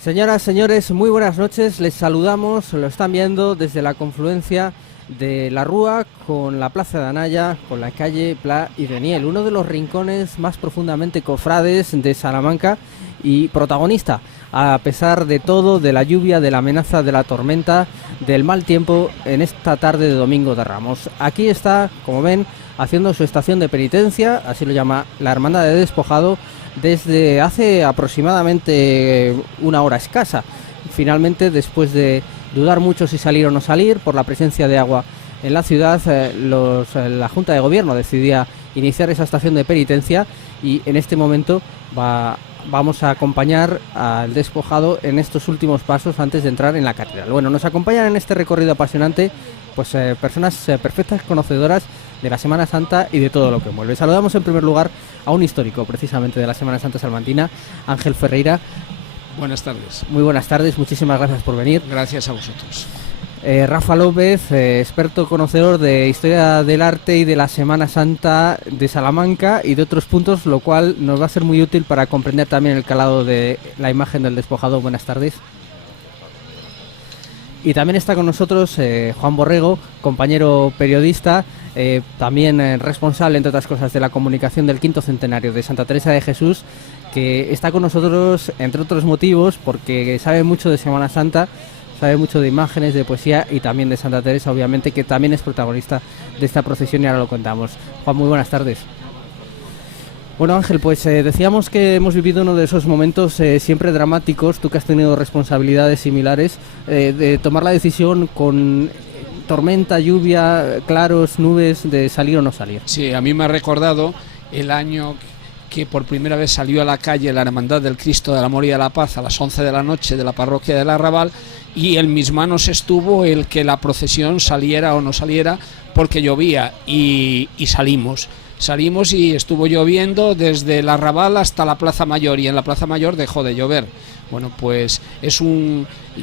Señoras, señores, muy buenas noches. Les saludamos, lo están viendo desde la confluencia de la Rúa con la Plaza de Anaya, con la calle Pla y Deniel, uno de los rincones más profundamente cofrades de Salamanca y protagonista, a pesar de todo, de la lluvia, de la amenaza de la tormenta, del mal tiempo en esta tarde de Domingo de Ramos. Aquí está, como ven, haciendo su estación de penitencia, así lo llama la Hermandad de Despojado, desde hace aproximadamente una hora escasa. Finalmente, después de dudar mucho si salir o no salir por la presencia de agua en la ciudad, la Junta de Gobierno decidía iniciar esa estación de penitencia y en este momento vamos a acompañar al despojado en estos últimos pasos antes de entrar en la catedral. Bueno, nos acompañan en este recorrido apasionante pues personas perfectas conocedoras de la Semana Santa y de todo lo que envuelve. Saludamos en primer lugar a un histórico precisamente de la Semana Santa salmantina, Ángel Ferreira. Buenas tardes. Muy buenas tardes, muchísimas gracias por venir. Gracias a vosotros. Rafa López, experto conocedor de historia del arte y de la Semana Santa de Salamanca y de otros puntos, lo cual nos va a ser muy útil para comprender también el calado de la imagen del despojado. Buenas tardes. Y también está con nosotros Juan Borrego, compañero periodista, también responsable, entre otras cosas, de la comunicación del quinto centenario de Santa Teresa de Jesús, que está con nosotros, entre otros motivos, porque sabe mucho de Semana Santa, sabe mucho de imágenes, de poesía y también de Santa Teresa, obviamente, que también es protagonista de esta procesión y ahora lo contamos. Juan, muy buenas tardes. Bueno, Ángel, pues decíamos que hemos vivido uno de esos momentos siempre dramáticos, tú que has tenido responsabilidades similares, de tomar la decisión con tormenta, lluvia, claros, nubes, de salir o no salir. Sí, a mí me ha recordado el año que por primera vez salió a la calle la Hermandad del Cristo del Amor y de la Paz a las 11 de la noche de la parroquia del Arrabal, y en mis manos estuvo el que la procesión saliera o no saliera porque llovía, y Salimos y estuvo lloviendo desde el Arrabal hasta la Plaza Mayor, y en la Plaza Mayor dejó de llover. Bueno, pues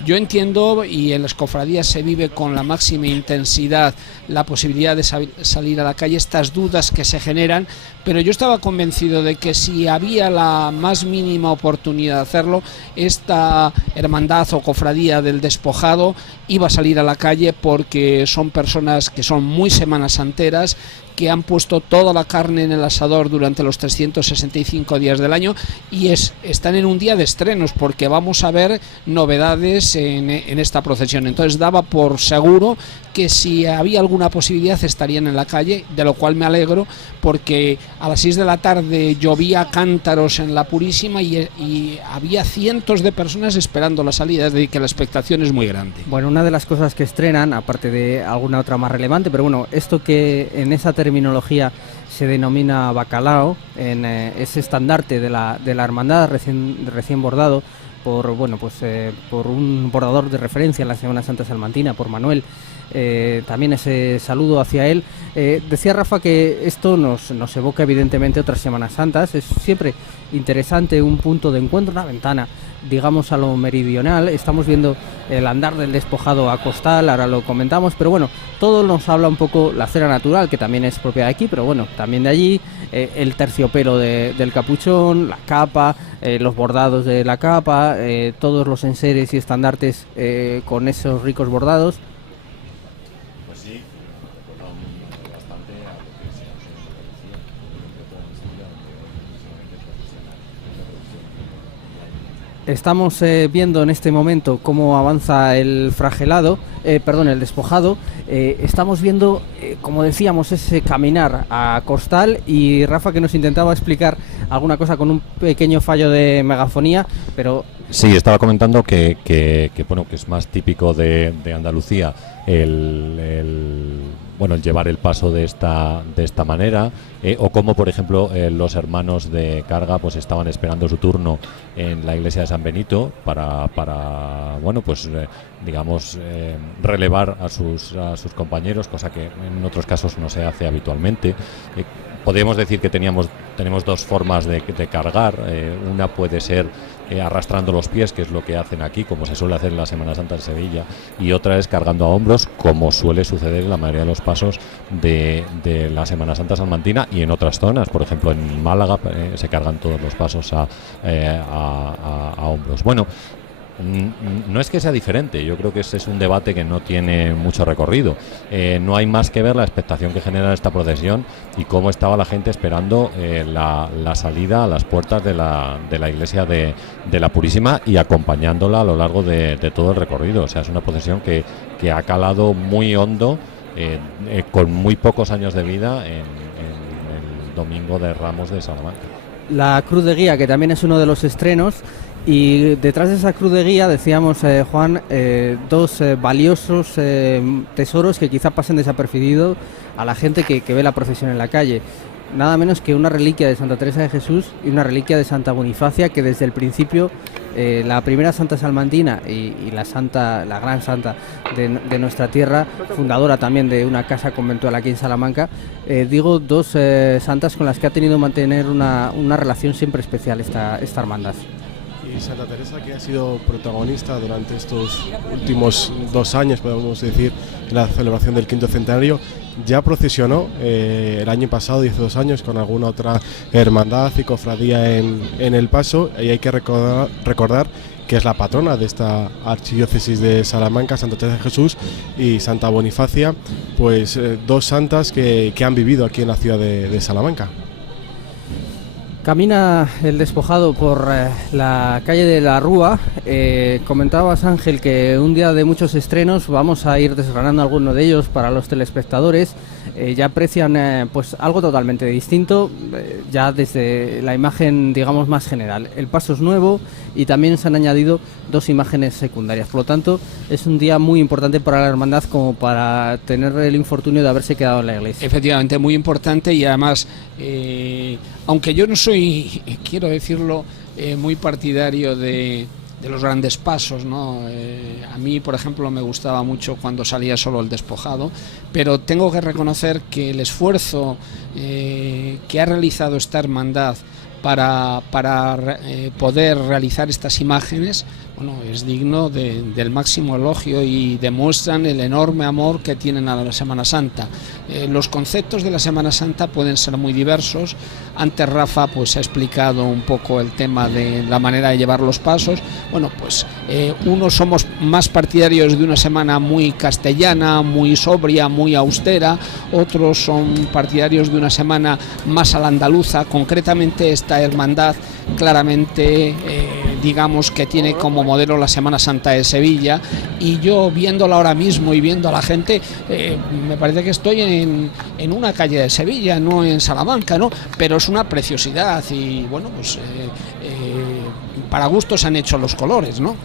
yo entiendo, y en las cofradías se vive con la máxima intensidad la posibilidad de salir a la calle, estas dudas que se generan, pero yo estaba convencido de que si había la más mínima oportunidad de hacerlo, esta hermandad o cofradía del despojado iba a salir a la calle, porque son personas que son muy semanasanteras, que han puesto toda la carne en el asador durante los 365 días del año, y están en un día de estrenos, porque vamos a ver novedades en esta procesión. Entonces daba por seguro que si había alguna posibilidad estarían en la calle, de lo cual me alegro, porque a las 6 de la tarde llovía cántaros en la Purísima y había cientos de personas esperando la salida, es decir, que la expectación es muy grande. Bueno, una de las cosas que estrenan, aparte de alguna otra más relevante, pero bueno, esto que en esa terminología se denomina bacalao, en ese estandarte de la hermandad recién bordado por un bordador de referencia en la Semana Santa salmantina, por Manuel. También ese saludo hacia él. Decía Rafa que esto nos evoca evidentemente otras Semanas Santas. Es siempre interesante un punto de encuentro, una ventana, digamos, a lo meridional. Estamos viendo el andar del despojado a Costal, ahora lo comentamos, pero bueno, todo nos habla un poco la cera natural, que también es propia de aquí, pero bueno, también de allí, el terciopelo del capuchón, la capa, los bordados de la capa, todos los enseres y estandartes con esos ricos bordados. Estamos viendo en este momento cómo avanza el el despojado. Estamos viendo, como decíamos, ese caminar a Costal, y Rafa que nos intentaba explicar alguna cosa con un pequeño fallo de megafonía, pero... Sí, estaba comentando que es más típico de Andalucía el llevar el paso de esta manera, o como por ejemplo los hermanos de carga pues estaban esperando su turno en la iglesia de San Benito para relevar a sus compañeros, cosa que en otros casos no se hace habitualmente. Podríamos decir que tenemos dos formas de cargar. Una puede ser arrastrando los pies, que es lo que hacen aquí, como se suele hacer en la Semana Santa de Sevilla, y otra es cargando a hombros, como suele suceder en la mayoría de los pasos de la Semana Santa salmantina y en otras zonas. Por ejemplo, en Málaga se cargan todos los pasos a hombros. Bueno, No es que sea diferente, yo creo que ese es un debate que no tiene mucho recorrido. No hay más que ver la expectación que genera esta procesión y cómo estaba la gente esperando la salida a las puertas de la iglesia de la Purísima y acompañándola a lo largo de todo el recorrido. O sea, es una procesión que ha calado muy hondo, con muy pocos años de vida en el Domingo de Ramos de Salamanca. La cruz de guía, que también es uno de los estrenos. Y detrás de esa cruz de guía, decíamos, Juan, dos valiosos tesoros que quizá pasen desapercibidos a la gente que ve la procesión en la calle. Nada menos que una reliquia de Santa Teresa de Jesús y una reliquia de Santa Bonifacia, que desde el principio, la primera santa salmantina y la gran santa de nuestra tierra, fundadora también de una casa conventual aquí en Salamanca, dos santas con las que ha tenido que mantener una relación siempre especial esta hermandad. Y Santa Teresa, que ha sido protagonista durante estos últimos 2 años, podemos decir, en la celebración del 5º centenario, ya procesionó el año pasado, 12 años, con alguna otra hermandad y cofradía en El Paso, y hay que recordar que es la patrona de esta archidiócesis de Salamanca, Santa Teresa de Jesús y Santa Bonifacia, pues 2 santas que han vivido aquí en la ciudad de Salamanca. Camina el despojado por la calle de la Rúa. Comentabas, Ángel, que un día de muchos estrenos, vamos a ir desgranando algunos de ellos para los telespectadores. Ya aprecian pues algo totalmente distinto, ya desde la imagen, digamos, más general. El paso es nuevo y también se han añadido 2 imágenes secundarias. Por lo tanto, es un día muy importante para la hermandad como para tener el infortunio de haberse quedado en la iglesia. Efectivamente, muy importante, y además, aunque yo no soy, quiero decirlo, muy partidario de los grandes pasos, ¿no? A mí, por ejemplo, me gustaba mucho cuando salía solo el despojado, pero tengo que reconocer que el esfuerzo que ha realizado esta hermandad para poder realizar estas imágenes, bueno, es digno del máximo elogio y demuestran el enorme amor que tienen a la Semana Santa. Los conceptos de la Semana Santa pueden ser muy diversos. Antes Rafa pues ha explicado un poco el tema de la manera de llevar los pasos. Bueno, pues unos somos más partidarios de una semana muy castellana, muy sobria, muy austera. Otros son partidarios de una semana más a la andaluza. Concretamente, esta hermandad claramente digamos que tiene como modelo la Semana Santa de Sevilla, y yo viéndola ahora mismo y viendo a la gente, me parece que estoy en una calle de Sevilla, no en Salamanca, ¿no? Pero es una preciosidad y bueno, pues para gustos han hecho los colores, ¿no?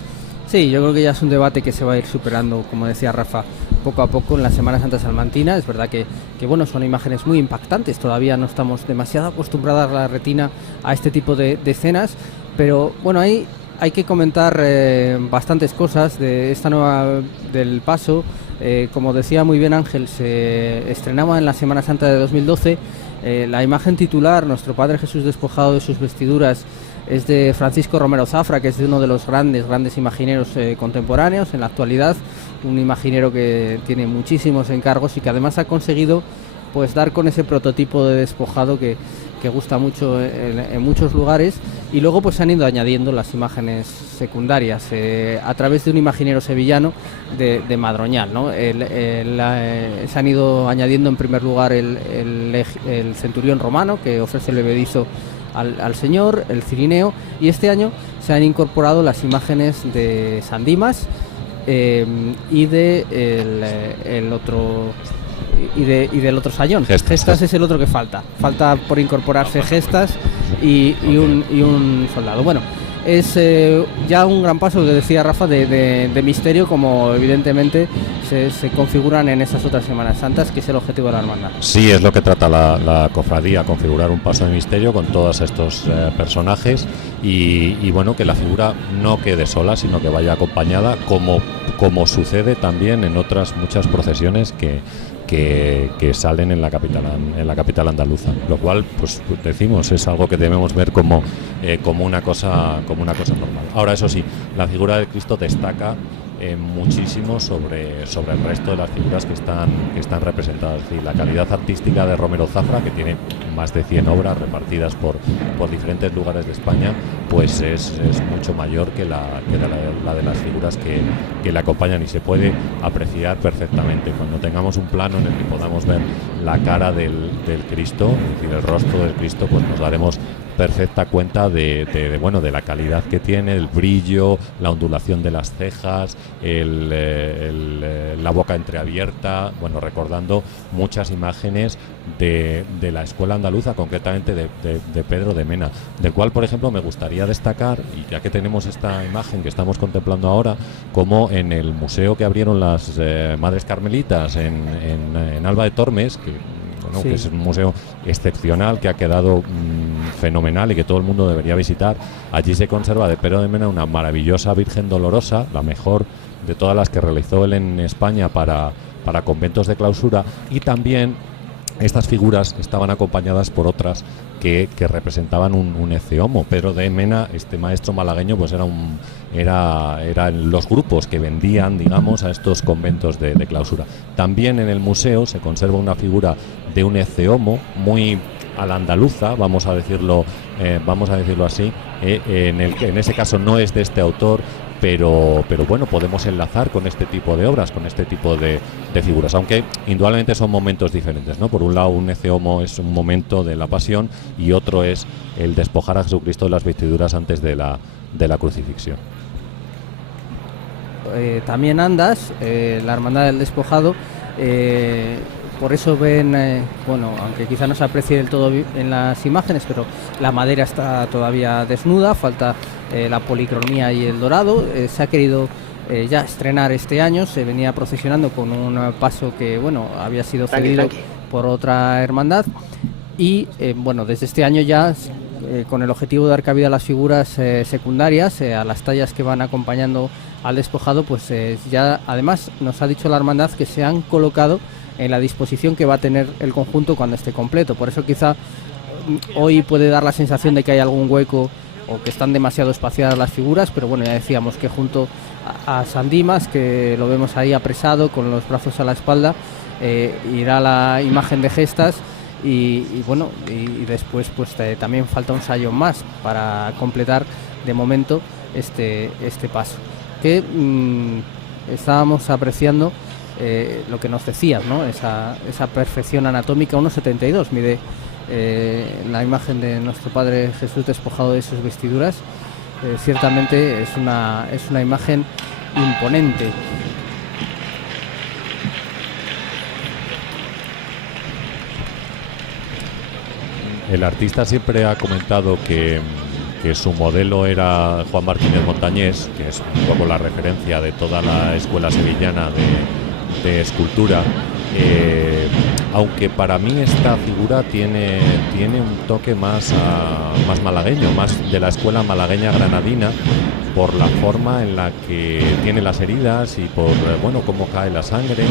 Sí, yo creo que ya es un debate que se va a ir superando, como decía Rafa, poco a poco en la Semana Santa salmantina. Es verdad que bueno, son imágenes muy impactantes, todavía no estamos demasiado acostumbrados a la retina a este tipo de escenas, pero bueno, ahí hay que comentar bastantes cosas de esta nueva del paso. Como decía muy bien Ángel, se estrenaba en la Semana Santa de 2012. La imagen titular, Nuestro Padre Jesús despojado de sus vestiduras, es de Francisco Romero Zafra, que es de uno de los grandes imagineros contemporáneos en la actualidad, un imaginero que tiene muchísimos encargos y que además ha conseguido pues dar con ese prototipo de despojado que gusta mucho en muchos lugares, y luego pues se han ido añadiendo las imágenes secundarias a través de un imaginero sevillano de Madroñal, ¿no? Se han ido añadiendo en primer lugar el centurión romano que ofrece el bebedizo al Señor, el cirineo, y este año se han incorporado las imágenes de San Dimas y del otro sayón. Gestas es el otro que falta por incorporarse, Gestas y un soldado. Bueno, es ya un gran paso, lo que decía Rafa, de misterio, como evidentemente se configuran en esas otras Semanas Santas, que es el objetivo de la hermandad. Sí, es lo que trata la cofradía, configurar un paso de misterio con todos estos personajes y bueno, que la figura no quede sola, sino que vaya acompañada, como sucede también en otras muchas procesiones que salen en la capital andaluza, lo cual pues decimos es algo que debemos ver como una cosa normal. Ahora, eso sí, la figura de Cristo destaca muchísimo sobre el resto de las figuras que están representadas. Y la calidad artística de Romero Zafra, que tiene más de 100 obras repartidas por diferentes lugares de España, pues es mucho mayor que la de las figuras que le acompañan, y se puede apreciar perfectamente. Cuando tengamos un plano en el que podamos ver la cara del Cristo, es decir, el rostro del Cristo, pues nos daremos perfecta cuenta de la calidad que tiene, el brillo, la ondulación de las cejas, la boca entreabierta, recordando muchas imágenes de la escuela andaluza, concretamente de Pedro de Mena, del cual, por ejemplo, me gustaría destacar, y ya que tenemos esta imagen que estamos contemplando ahora, como en el museo que abrieron las Madres Carmelitas en Alba de Tormes, que es un museo excepcional, que ha quedado fenomenal y que todo el mundo debería visitar. Allí se conserva de Pedro de Mena una maravillosa Virgen Dolorosa, la mejor de todas las que realizó él en España para conventos de clausura, y también estas figuras estaban acompañadas por otras que representaban un Ecce Homo. Pedro de Mena, este maestro malagueño, pues eran los grupos que vendían, digamos, a estos conventos de clausura. También en el museo se conserva una figura de un Ecce Homo muy a la andaluza, vamos a decirlo así, en ese caso no es de este autor, pero bueno, podemos enlazar con este tipo de obras, con este tipo de figuras, aunque indudablemente son momentos diferentes, ¿no? Por un lado, un Ecce Homo es un momento de la pasión, y otro es el despojar a Jesucristo de las vestiduras antes de la crucifixión. También Andas, la Hermandad del Despojado, por eso ven, aunque quizá no se aprecie del todo en las imágenes, pero la madera está todavía desnuda, falta la policromía y el dorado. Se ha querido ya estrenar este año, se venía procesionando con un paso que había sido cedido por otra hermandad, y desde este año ya, con el objetivo de dar cabida a las figuras secundarias, a las tallas que van acompañando al despojado, pues ya además nos ha dicho la hermandad que se han colocado en la disposición que va a tener el conjunto cuando esté completo. Por eso quizá hoy puede dar la sensación de que hay algún hueco o que están demasiado espaciadas las figuras, pero ya decíamos que junto a San Dimas, que lo vemos ahí apresado con los brazos a la espalda, irá la imagen de Gestas, y después pues también falta un sayón más para completar de momento este paso que estábamos apreciando. Lo que nos decías, ¿no? Esa perfección anatómica, 1,72 mide la imagen de nuestro Padre Jesús despojado de sus vestiduras. Ciertamente es una imagen imponente. El artista siempre ha comentado que su modelo era Juan Martínez Montañés, que es un poco la referencia de toda la escuela sevillana de escultura, aunque para mí esta figura tiene un toque más malagueño, más de la escuela malagueña granadina, por la forma en la que tiene las heridas y por cómo cae la sangre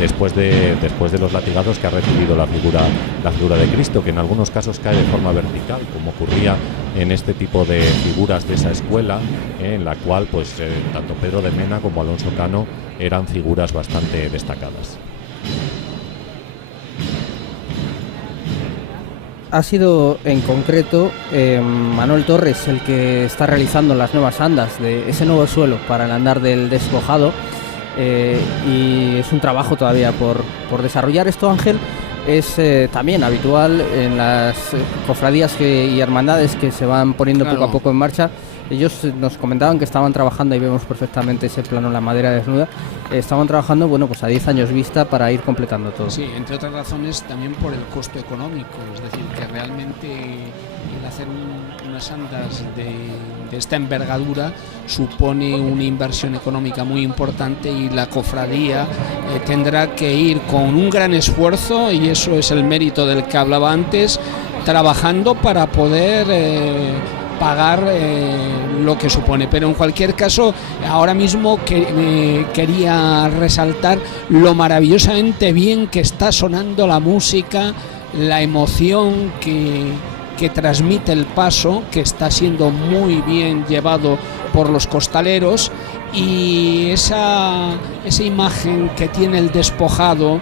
después de los latigazos que ha recibido la figura de Cristo, que en algunos casos cae de forma vertical, como ocurría en este tipo de figuras de esa escuela, en la cual pues tanto Pedro de Mena como Alonso Cano eran figuras bastante destacadas. Ha sido en concreto Manuel Torres el que está realizando las nuevas andas de ese nuevo suelo para el andar del despojado, y es un trabajo todavía por desarrollar. Esto, Ángel, es también habitual en las cofradías y hermandades que se van poniendo poco a poco en marcha. Ellos nos comentaban que estaban trabajando, y vemos perfectamente ese plano, la madera desnuda, estaban trabajando a 10 años vista para ir completando todo. Sí, entre otras razones también por el costo económico, es decir, que realmente el hacer unas andas de esta envergadura supone una inversión económica muy importante, y la cofradía tendrá que ir con un gran esfuerzo, y eso es el mérito del que hablaba antes, trabajando para poder pagar lo que supone. Pero en cualquier caso, ahora mismo quería resaltar lo maravillosamente bien que está sonando la música, la emoción que transmite el paso, que está siendo muy bien llevado por los costaleros, y esa imagen que tiene el despojado,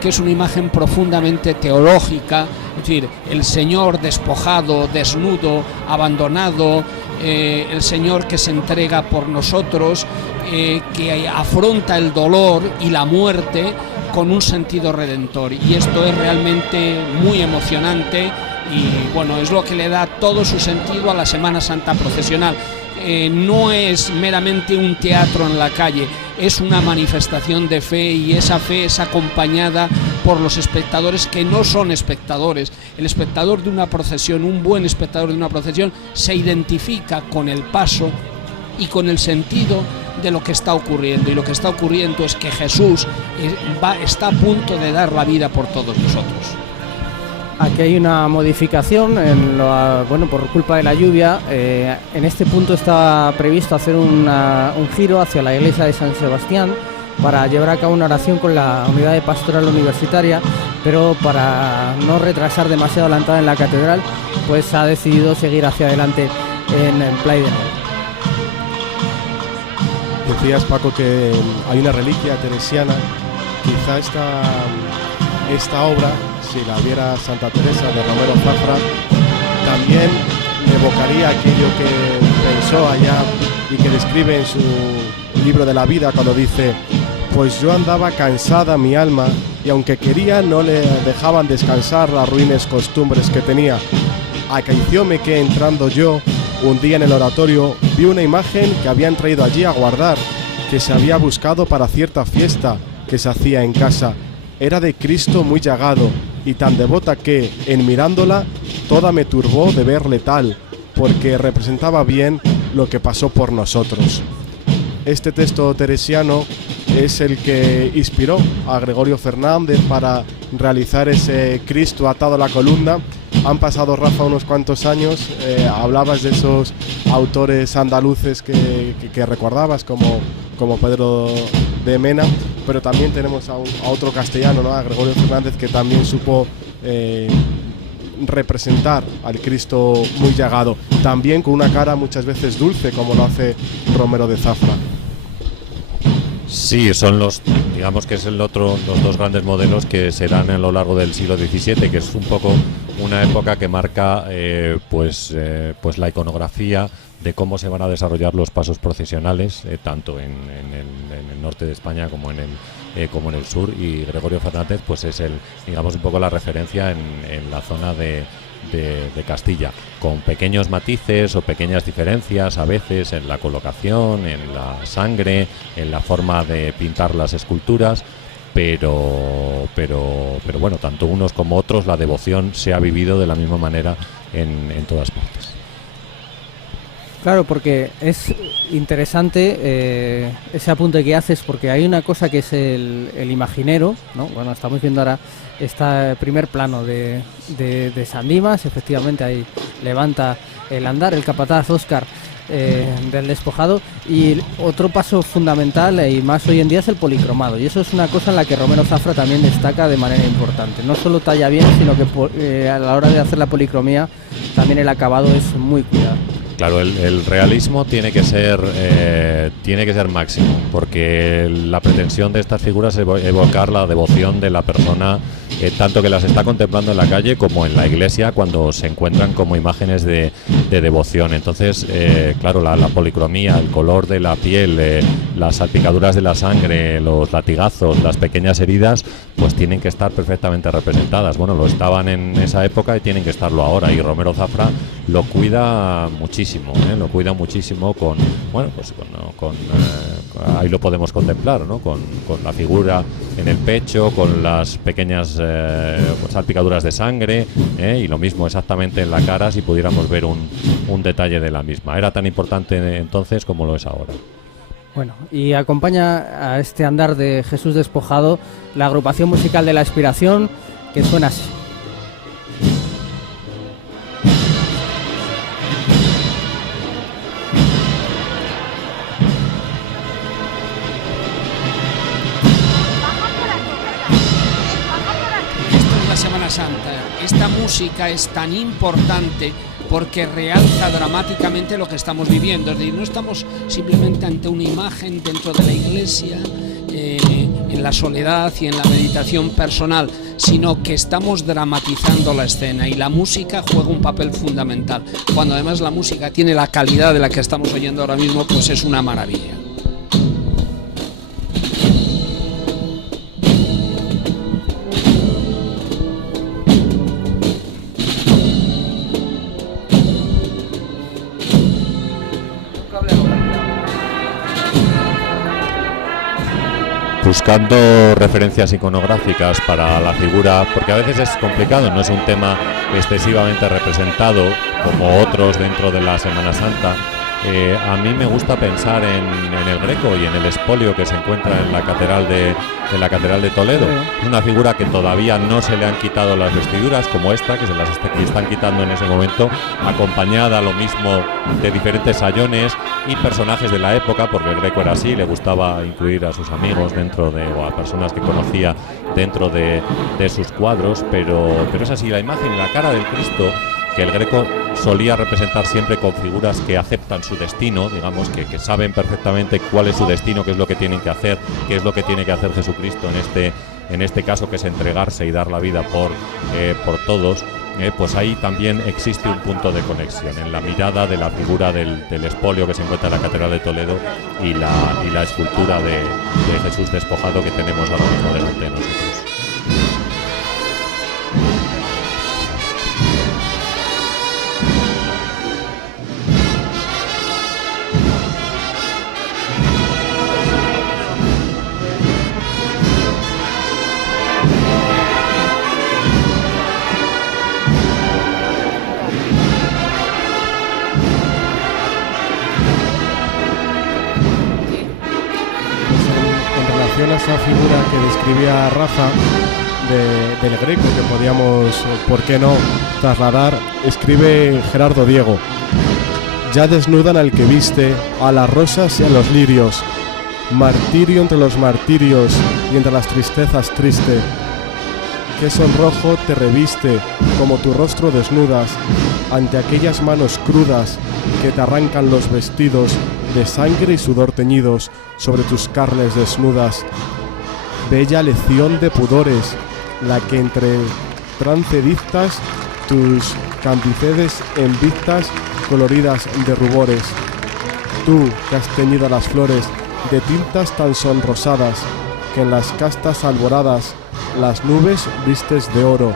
que es una imagen profundamente teológica, es decir, el Señor despojado, desnudo, abandonado, el Señor que se entrega por nosotros, que afronta el dolor y la muerte con un sentido redentor, y esto es realmente muy emocionante, y bueno, es lo que le da todo su sentido a la Semana Santa procesional. No es meramente un teatro en la calle, es una manifestación de fe, y esa fe es acompañada por los espectadores que no son espectadores. El espectador de una procesión, un buen espectador de una procesión, se identifica con el paso y con el sentido de lo que está ocurriendo, y lo que está ocurriendo es que Jesús está a punto de dar la vida por todos nosotros. Aquí hay una modificación, por culpa de la lluvia. En este punto está previsto hacer un giro hacia la iglesia de San Sebastián para llevar a cabo una oración con la unidad de pastoral universitaria, pero para no retrasar demasiado la entrada en la catedral, pues ha decidido seguir hacia adelante en el Pla y Deniel. Decías, Paco, que hay una reliquia teresiana. Quizá esta obra, si la viera Santa Teresa de Romero Zafra, también evocaría aquello que pensó allá y que describe en su libro de la vida, cuando dice: pues yo andaba cansada mi alma, y aunque quería no le dejaban descansar las ruines costumbres que tenía. Acaecióme que entrando yo un día en el oratorio vi una imagen que habían traído allí a guardar, que se había buscado para cierta fiesta que se hacía en casa. Era de Cristo muy llagado, y tan devota que, en mirándola, toda me turbó de verle tal, porque representaba bien lo que pasó por nosotros. Este texto teresiano es el que inspiró a Gregorio Fernández para realizar ese Cristo atado a la columna. Han pasado, Rafa, unos cuantos años. Hablabas de esos autores andaluces que recordabas, como Pedro de Mena, pero también tenemos a otro castellano, ¿no? A Gregorio Fernández, que también supo representar al Cristo muy llagado, también con una cara muchas veces dulce, como lo hace Romero de Zafra. Sí, son digamos que es los dos grandes modelos que serán a lo largo del siglo XVII, que es un poco una época que marca pues la iconografía de cómo se van a desarrollar los pasos procesionales, tanto en el norte de España como en el sur, y Gregorio Fernández pues es digamos un poco la referencia en la zona de Castilla, con pequeños matices o pequeñas diferencias a veces en la colocación, en la sangre, en la forma de pintar las esculturas, pero bueno, tanto unos como otros, la devoción se ha vivido de la misma manera en todas partes. Claro, porque es interesante ese apunte que haces, porque hay una cosa que es el imaginero, ¿no? Bueno, estamos viendo ahora este primer plano de San Dimas. Efectivamente ahí levanta el andar el capataz Óscar del despojado, y otro paso fundamental y más hoy en día es el policromado, y eso es una cosa en la que Romero Zafra también destaca de manera importante. No solo talla bien, sino que a la hora de hacer la policromía también el acabado es muy cuidado. Claro, el realismo tiene que ser máximo, porque la pretensión de estas figuras es evocar la devoción de la persona, tanto que las está contemplando en la calle como en la iglesia, cuando se encuentran como imágenes de devoción. Entonces, claro, la policromía, el color de la piel, las salpicaduras de la sangre, los latigazos, las pequeñas heridas, pues tienen que estar perfectamente representadas. Bueno, lo estaban en esa época y tienen que estarlo ahora, y Romero Zafra lo cuida muchísimo, con ahí lo podemos contemplar, ¿no? Con la figura en el pecho, con las pequeñas salpicaduras de sangre, y lo mismo exactamente en la cara, si pudiéramos ver un detalle de la misma. Era tan importante entonces como lo es ahora. Bueno, y acompaña a este andar de Jesús despojado la agrupación musical de la Expiración, que suena así. Semana Santa. Esta música es tan importante porque realza dramáticamente lo que estamos viviendo. Es decir, no estamos simplemente ante una imagen dentro de la iglesia, en la soledad y en la meditación personal, sino que estamos dramatizando la escena, y la música juega un papel fundamental. Cuando además la música tiene la calidad de la que estamos oyendo ahora mismo, pues es una maravilla. Buscando referencias iconográficas para la figura, porque a veces es complicado, no es un tema excesivamente representado como otros dentro de la Semana Santa. A mí me gusta pensar en el Greco y en el espolio que se encuentra en la Catedral de Toledo. Es una figura que todavía no se le han quitado las vestiduras, como esta, que se las están quitando en ese momento, acompañada lo mismo de diferentes sayones y personajes de la época, porque el Greco era así, le gustaba incluir a sus amigos o a personas que conocía dentro de sus cuadros, pero es así, la imagen y la cara del Cristo, que el Greco solía representar siempre con figuras que aceptan su destino, digamos, que saben perfectamente cuál es su destino, qué es lo que tienen que hacer, qué es lo que tiene que hacer Jesucristo en este caso, que es entregarse y dar la vida por todos. Pues ahí también existe un punto de conexión en la mirada de la figura del espolio que se encuentra en la Catedral de Toledo y la escultura de Jesús despojado que tenemos ahora mismo delante de nosotros. A esa figura que describía Rafa del Greco, que podíamos, ¿por qué no?, trasladar, escribe Gerardo Diego: ya desnudan al que viste, a las rosas y a los lirios, martirio entre los martirios y entre las tristezas triste. Qué sonrojo te reviste, como tu rostro desnudas, ante aquellas manos crudas que te arrancan los vestidos de sangre y sudor teñidos sobre tus carnes desnudas. Bella lección de pudores, la que entre trance dictas tus cambicedes en vistas coloridas de rubores. Tú que has teñido las flores de tintas tan sonrosadas, que en las castas alboradas las nubes vistes de oro.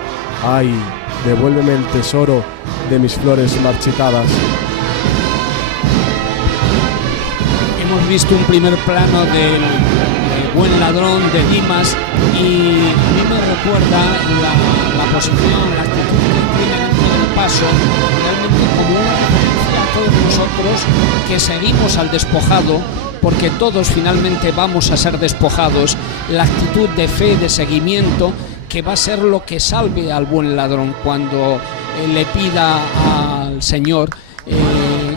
Ay, devuélveme el tesoro de mis flores marchitadas. Hemos visto un primer plano del buen ladrón de Dimas, y a mí me recuerda la posición, la actitud que tiene dentro del paso, realmente como una referencia a todos nosotros que seguimos al despojado, porque todos finalmente vamos a ser despojados. La actitud de fe, de seguimiento, que va a ser lo que salve al buen ladrón cuando le pida al Señor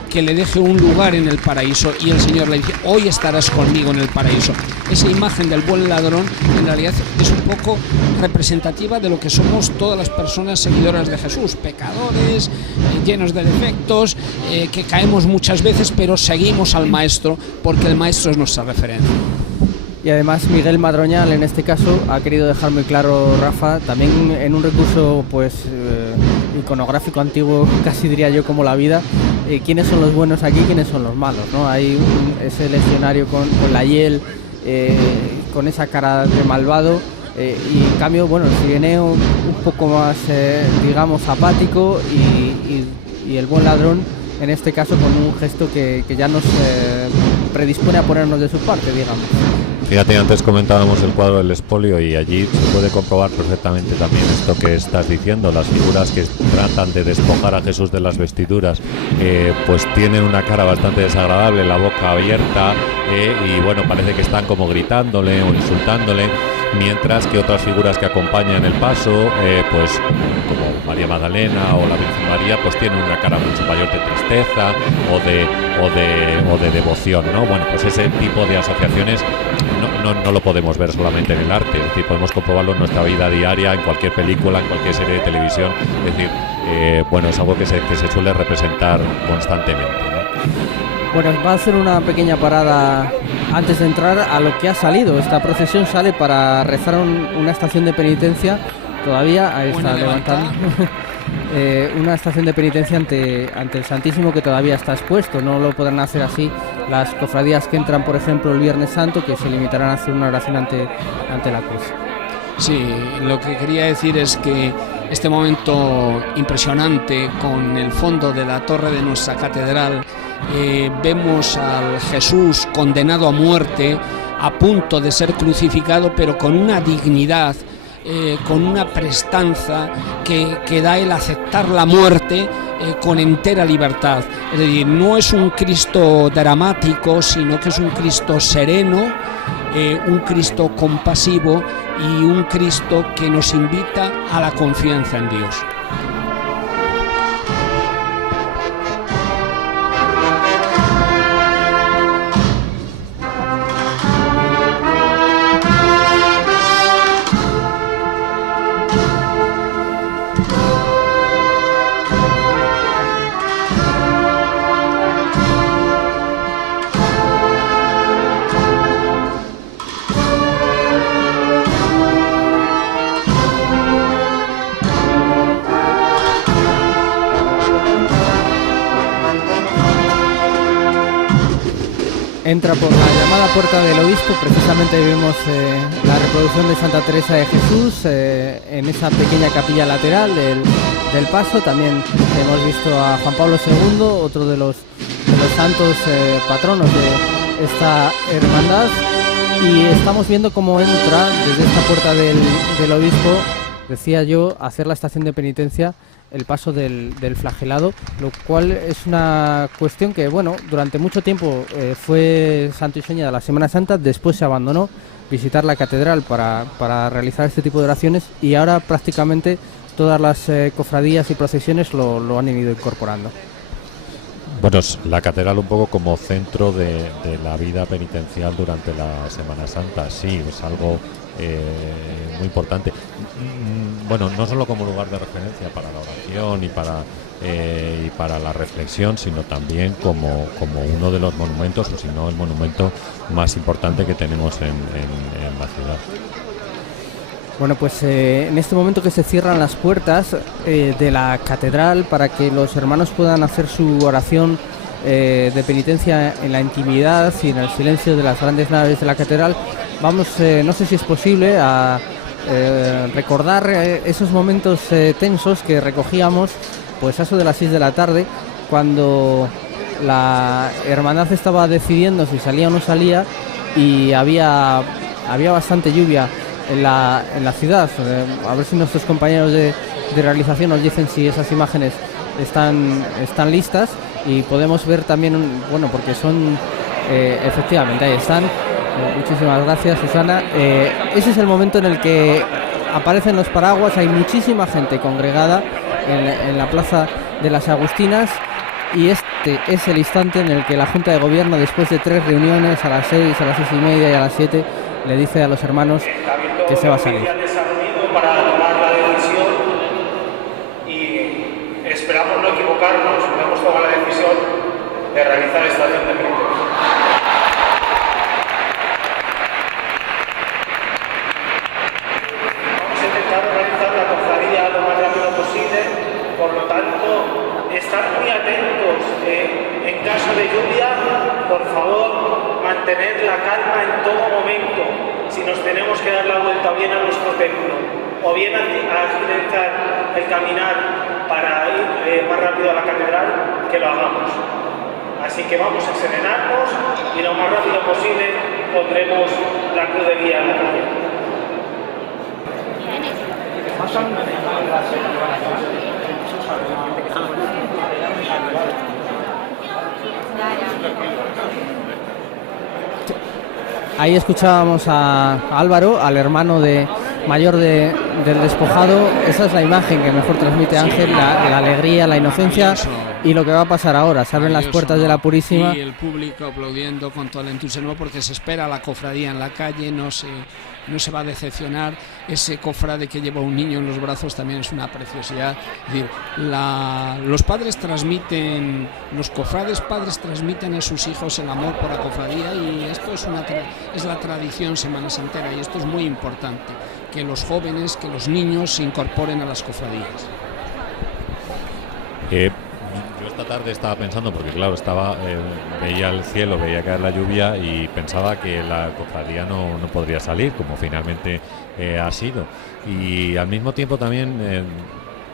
que le deje un lugar en el paraíso, y el Señor le dice: hoy estarás conmigo en el paraíso. Esa imagen del buen ladrón en realidad es un poco representativa de lo que somos todas las personas seguidoras de Jesús, pecadores, llenos de defectos, que caemos muchas veces, pero seguimos al Maestro, porque el Maestro es nuestra referencia. Y además Miguel Madroñal, en este caso, ha querido dejar muy claro, Rafa, también en un recurso pues iconográfico antiguo, casi diría yo, como la vida, quiénes son los buenos aquí, quiénes son los malos, ¿no? Hay ese leccionario con la hiel, con esa cara de malvado, y en cambio, bueno, el cireneo un poco más, digamos, apático, y el buen ladrón, en este caso, con un gesto que ya nos predispone a ponernos de su parte, digamos. Fíjate, antes comentábamos el cuadro del espolio, y allí se puede comprobar perfectamente también esto que estás diciendo. Las figuras que tratan de despojar a Jesús de las vestiduras pues tienen una cara bastante desagradable, la boca abierta, y bueno, parece que están como gritándole o insultándole, mientras que otras figuras que acompañan el paso, pues como María Magdalena o la Virgen María, pues tienen una cara mucho mayor de tristeza o de devoción, ¿no? Bueno, pues ese tipo de asociaciones no lo podemos ver solamente en el arte, es decir, podemos comprobarlo en nuestra vida diaria, en cualquier película, en cualquier serie de televisión, es decir, bueno, es algo que se suele representar constantemente, ¿no? Bueno, va a hacer una pequeña parada antes de entrar a lo que ha salido. Esta procesión sale para rezar una estación de penitencia. Todavía ahí está levantando una estación de penitencia ante el Santísimo, que todavía está expuesto. No lo podrán hacer así las cofradías que entran, por ejemplo, el Viernes Santo, que se limitarán a hacer una oración ante la cruz. Sí, lo que quería decir es que este momento impresionante con el fondo de la torre de nuestra catedral, vemos al Jesús condenado a muerte, a punto de ser crucificado, pero con una dignidad, con una prestanza que da el aceptar la muerte con entera libertad. Es decir, no es un Cristo dramático, sino que es un Cristo sereno, un Cristo compasivo y un Cristo que nos invita a la confianza en Dios. Entra por la llamada Puerta del Obispo. Precisamente vemos la reproducción de Santa Teresa de Jesús en esa pequeña capilla lateral del paso. También hemos visto a Juan Pablo II, otro de los santos patronos de esta hermandad, y estamos viendo cómo entra desde esta Puerta del Obispo, decía yo, a hacer la estación de penitencia, el paso del flagelado, lo cual es una cuestión que, bueno, durante mucho tiempo fue santo y seña de la Semana Santa. Después se abandonó visitar la catedral para realizar este tipo de oraciones, y ahora prácticamente todas las cofradías y procesiones lo han ido incorporando. Bueno, la catedral un poco como centro de la vida penitencial durante la Semana Santa, sí, es algo muy importante. Bueno, no solo como lugar de referencia para la oración y para la reflexión, sino también como uno de los monumentos, o si no el monumento más importante que tenemos en la ciudad. Bueno, pues en este momento que se cierran las puertas de la catedral para que los hermanos puedan hacer su oración de penitencia en la intimidad y en el silencio de las grandes naves de la catedral, vamos, no sé si es posible, a recordar esos momentos tensos que recogíamos pues a eso de las 6 de la tarde, cuando la hermandad estaba decidiendo si salía o no salía, y había bastante lluvia en la ciudad. A ver si nuestros compañeros de realización nos dicen si esas imágenes están listas, y podemos ver también, bueno, porque son efectivamente, ahí están. Muchísimas gracias, Susana. Ese es el momento en el que aparecen los paraguas. Hay muchísima gente congregada en la plaza de las Agustinas, y este es el instante en el que la Junta de Gobierno, después de 3 reuniones, a las 6, a las 6:30 y a las 7, le dice a los hermanos que se va a salir. Para tomar la decisión, y esperamos no equivocarnos, hemos tomado la decisión de realizar esta acción de penitencia. Vamos a intentar realizar la cofradía lo más rápido posible, por lo tanto, estar muy atentos. En caso de lluvia, por favor, mantener la calma en todo momento. Si nos tenemos que dar la vuelta bien a nuestro templo, o bien agilizar el caminar para ir más rápido a la catedral, que lo hagamos. Así que vamos a serenarnos, y lo más rápido posible pondremos la cruz de guía en la calle. Ahí escuchábamos a Álvaro, al hermano mayor de del despojado, esa es la imagen que mejor transmite Ángel, la alegría, la inocencia y lo que va a pasar ahora. Se abren las puertas de la Purísima y el público aplaudiendo con todo el entusiasmo porque se espera la cofradía en la calle, no se va a decepcionar. Ese cofrade que lleva un niño en los brazos también es una preciosidad. Es decir, los cofrades padres transmiten a sus hijos el amor por la cofradía, y esto es la tradición semana santera, y esto es muy importante, que los jóvenes, que los niños se incorporen a las cofradías. Yo esta tarde estaba pensando, porque claro, veía el cielo, veía caer la lluvia y pensaba que la cofradía no podría salir, como finalmente ha sido. Y al mismo tiempo también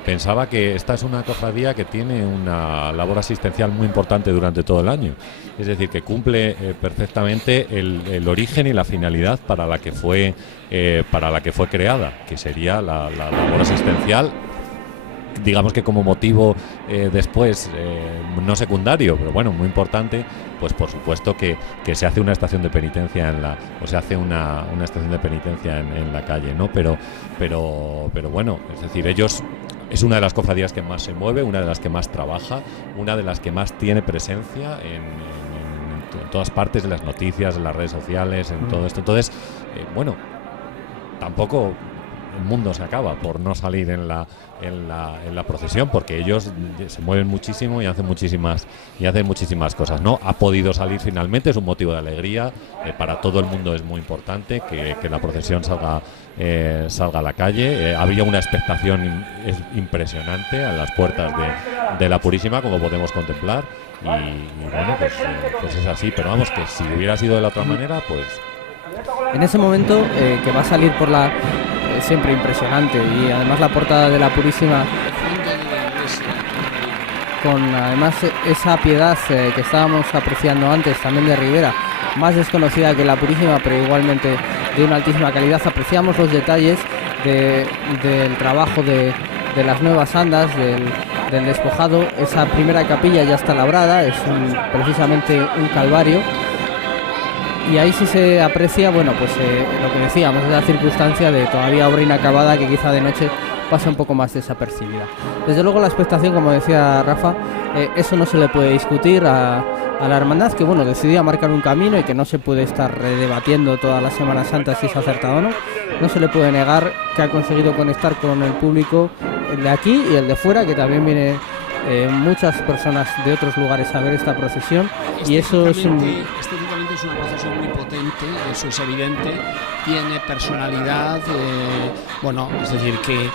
pensaba que esta es una cofradía que tiene una labor asistencial muy importante durante todo el año. Es decir, que cumple perfectamente el origen y la finalidad para la que fue creada, que sería la labor asistencial, digamos que como motivo después no secundario, pero bueno, muy importante, pues por supuesto que se hace una estación de penitencia se hace una estación de penitencia en la calle, ¿no? Pero bueno, es decir, es una de las cofradías que más se mueve, una de las que más trabaja, una de las que más tiene presencia en todas partes de las noticias, en las redes sociales, en todo esto. Entonces, bueno, tampoco el mundo se acaba por no salir en la procesión, porque ellos se mueven muchísimo y hacen muchísimas cosas, ¿no? Ha podido salir finalmente, es un motivo de alegría, para todo el mundo es muy importante que la procesión salga a la calle. Había una expectación impresionante a las puertas de la Purísima, como podemos contemplar, y bueno, pues es así, pero vamos, que si hubiera sido de la otra manera, pues... En ese momento que va a salir por la... siempre impresionante, y además la portada de la Purísima, con además esa piedad que estábamos apreciando antes también de Ribera, más desconocida que la Purísima, pero igualmente de una altísima calidad. Apreciamos los detalles del trabajo de las nuevas andas, del despojado. Esa primera capilla ya está labrada, es precisamente un calvario. Y ahí sí se aprecia, bueno, pues lo que decíamos, es la circunstancia de todavía obra inacabada que quizá de noche pasa un poco más desapercibida. Desde luego la expectación, como decía Rafa, eso no se le puede discutir a la hermandad, que bueno, decidía marcar un camino y que no se puede estar debatiendo toda la Semana Santa si es acertado o no. No se le puede negar que ha conseguido conectar con el público, el de aquí y el de fuera, que también viene muchas personas de otros lugares a ver esta procesión, y eso es estéticamente es una procesión muy potente, eso es evidente, tiene personalidad, bueno, es decir, que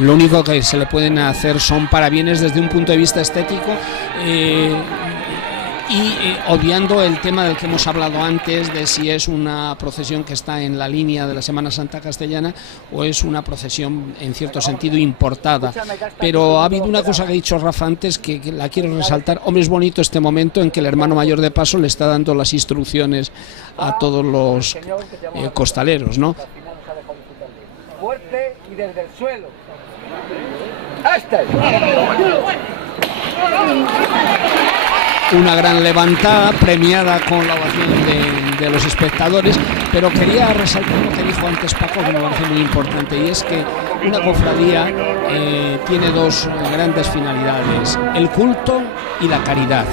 lo único que se le pueden hacer son parabienes desde un punto de vista estético, y obviando el tema del que hemos hablado antes, de si es una procesión que está en la línea de la Semana Santa castellana o es una procesión en cierto sentido importada. Pero ha habido una cosa que ha dicho Rafa antes que la quiero resaltar. Hombre, es bonito este momento en que el hermano mayor de paso le está dando las instrucciones a todos los costaleros, ¿no? Fuerte y desde el suelo. ¡Este! Una gran levantada premiada con la ovación de los espectadores, pero quería resaltar lo que dijo antes Paco, que me parece muy importante, y es que una cofradía tiene dos grandes finalidades: el culto y la caridad.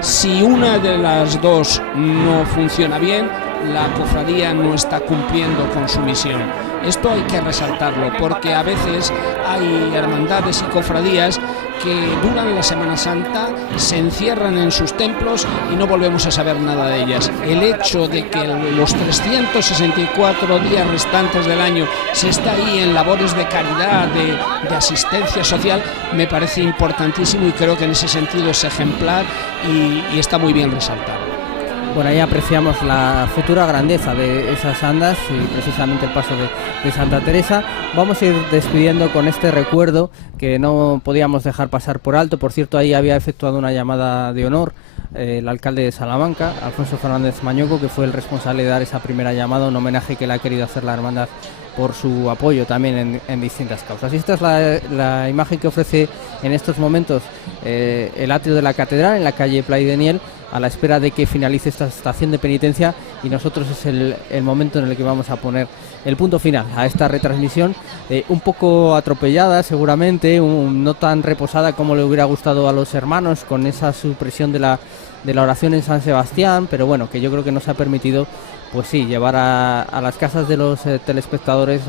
Si una de las dos no funciona bien, la cofradía no está cumpliendo con su misión. Esto hay que resaltarlo, porque a veces hay hermandades y cofradías que duran la Semana Santa, se encierran en sus templos y no volvemos a saber nada de ellas. El hecho de que los 364 días restantes del año se está ahí en labores de caridad, de asistencia social, me parece importantísimo, y creo que en ese sentido es ejemplar y está muy bien resaltado. Bueno, ahí apreciamos la futura grandeza de esas andas y precisamente el paso de Santa Teresa. Vamos a ir despidiendo con este recuerdo que no podíamos dejar pasar por alto. Por cierto, ahí había efectuado una llamada de honor el alcalde de Salamanca, Alfonso Fernández Mañoco, que fue el responsable de dar esa primera llamada, un homenaje que le ha querido hacer la hermandad por su apoyo también en distintas causas. Y esta es la imagen que ofrece en estos momentos el atrio de la catedral en la calle Pla y Deniel, a la espera de que finalice esta estación de penitencia, y nosotros es el momento en el que vamos a poner el punto final a esta retransmisión, un poco atropellada seguramente, no tan reposada como le hubiera gustado a los hermanos, con esa supresión de la oración en San Sebastián, pero bueno, que yo creo que nos ha permitido, pues sí, llevar a las casas de los telespectadores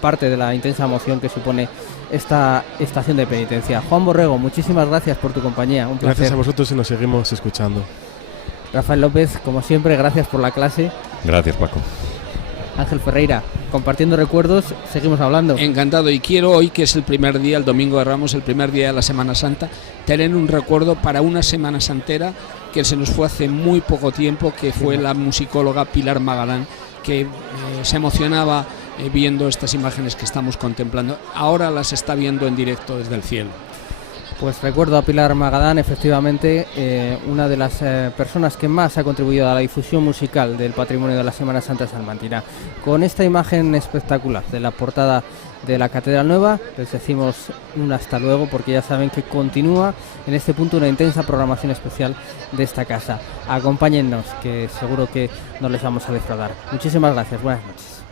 parte de la intensa emoción que supone esta estación de penitencia. Juan Borrego, muchísimas gracias por tu compañía, un placer. Gracias a vosotros y nos seguimos escuchando. Rafael López, como siempre, gracias por la clase. Gracias, Paco. Ángel Ferreira, compartiendo recuerdos, seguimos hablando. Encantado, y quiero hoy, que es el primer día, el Domingo de Ramos, el primer día de la Semana Santa, tener un recuerdo para una Semana Santera que se nos fue hace muy poco tiempo, que fue la musicóloga Pilar Magalán, que se emocionaba viendo estas imágenes que estamos contemplando. Ahora las está viendo en directo desde el cielo. Pues recuerdo a Pilar Magadán, efectivamente, una de las personas que más ha contribuido a la difusión musical del patrimonio de la Semana Santa salmantina. Con esta imagen espectacular de la portada de la Catedral Nueva, les decimos un hasta luego, porque ya saben que continúa en este punto una intensa programación especial de esta casa. Acompáñennos, que seguro que no les vamos a defraudar. Muchísimas gracias, buenas noches.